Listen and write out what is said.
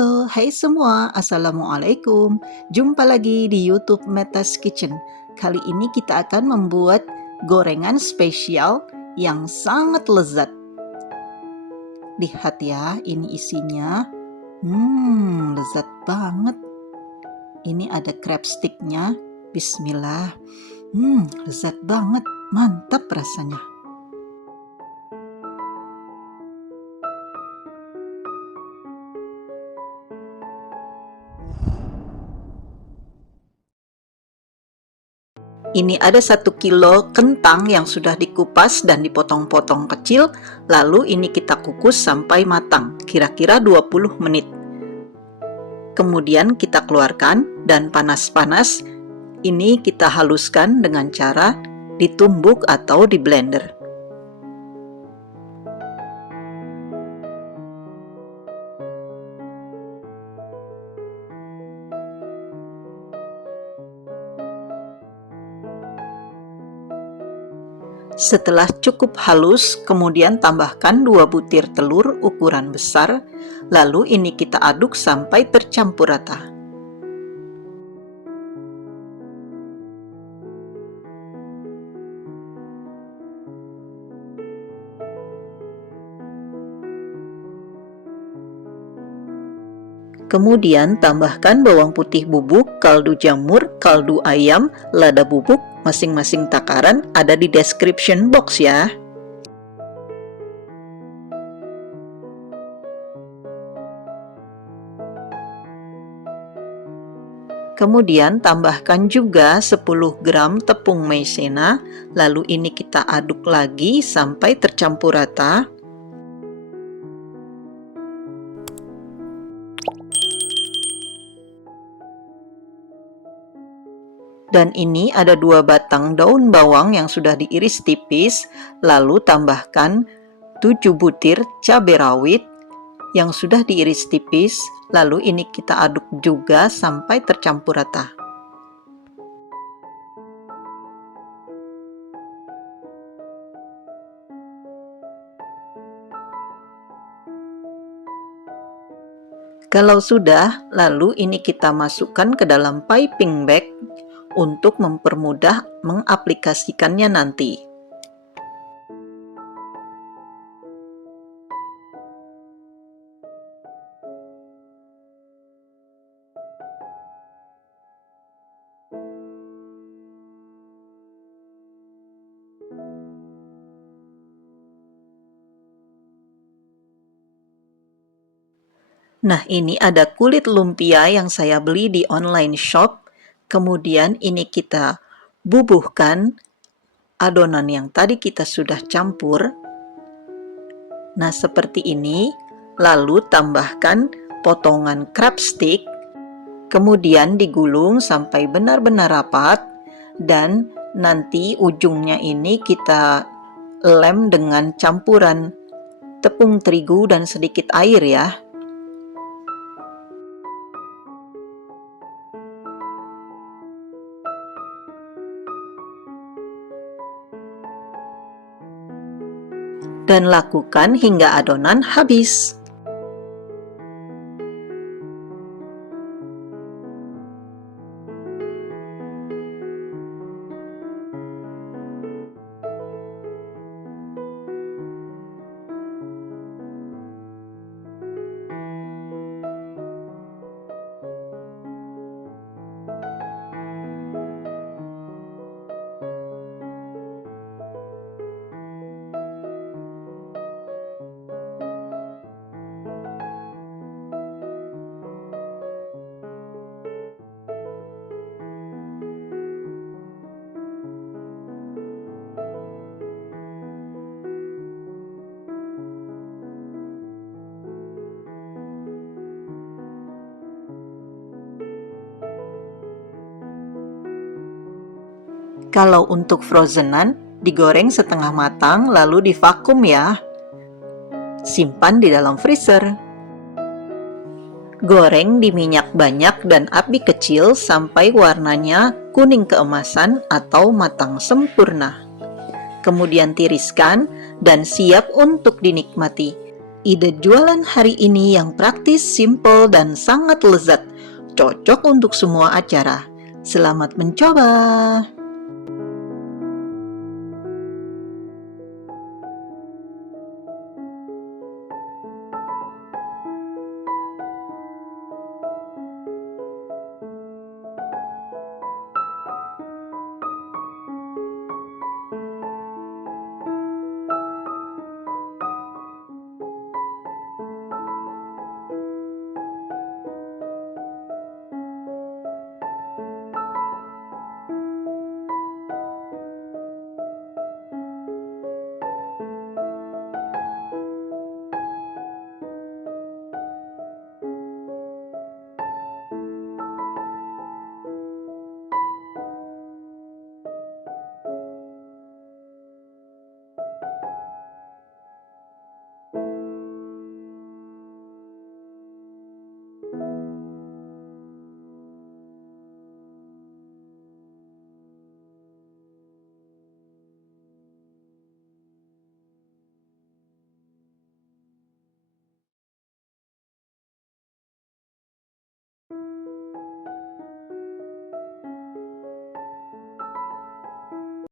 Halo, hai semua, Assalamualaikum. Jumpa lagi di YouTube Meta's Kitchen. Kali ini kita akan membuat gorengan spesial yang sangat lezat. Lihat ya, ini isinya. Lezat banget. Ini ada crab sticknya. Bismillah. Lezat banget. Mantap rasanya. Ini ada 1 kilo kentang yang sudah dikupas dan dipotong-potong kecil, lalu ini kita kukus sampai matang, kira-kira 20 menit. Kemudian kita keluarkan dan panas-panas, ini kita haluskan dengan cara ditumbuk atau di blender. Setelah cukup halus, kemudian tambahkan 2 butir telur ukuran besar, lalu ini kita aduk sampai tercampur rata. Kemudian tambahkan bawang putih bubuk, kaldu jamur, kaldu ayam, lada bubuk, masing-masing takaran ada di description box ya. Kemudian tambahkan juga 10 gram tepung maizena, lalu ini kita aduk lagi sampai tercampur rata. Dan ini ada 2 batang daun bawang yang sudah diiris tipis, lalu tambahkan 7 butir cabai rawit yang sudah diiris tipis, lalu ini kita aduk juga sampai tercampur rata. Kalau sudah, lalu ini kita masukkan ke dalam piping bag untuk mempermudah mengaplikasikannya nanti. Nah, ini ada kulit lumpia yang saya beli di online shop. Kemudian ini kita bubuhkan adonan yang tadi kita sudah campur. Nah, seperti ini. Lalu tambahkan potongan crab stick. Kemudian digulung sampai benar-benar rapat. Dan nanti ujungnya ini kita lem dengan campuran tepung terigu dan sedikit air ya. Dan lakukan hingga adonan habis. Kalau untuk frozenan, digoreng setengah matang lalu divakum ya. Simpan di dalam freezer. Goreng di minyak banyak dan api kecil sampai warnanya kuning keemasan atau matang sempurna. Kemudian tiriskan dan siap untuk dinikmati. Ide jualan hari ini yang praktis, simple, dan sangat lezat. Cocok untuk semua acara. Selamat mencoba!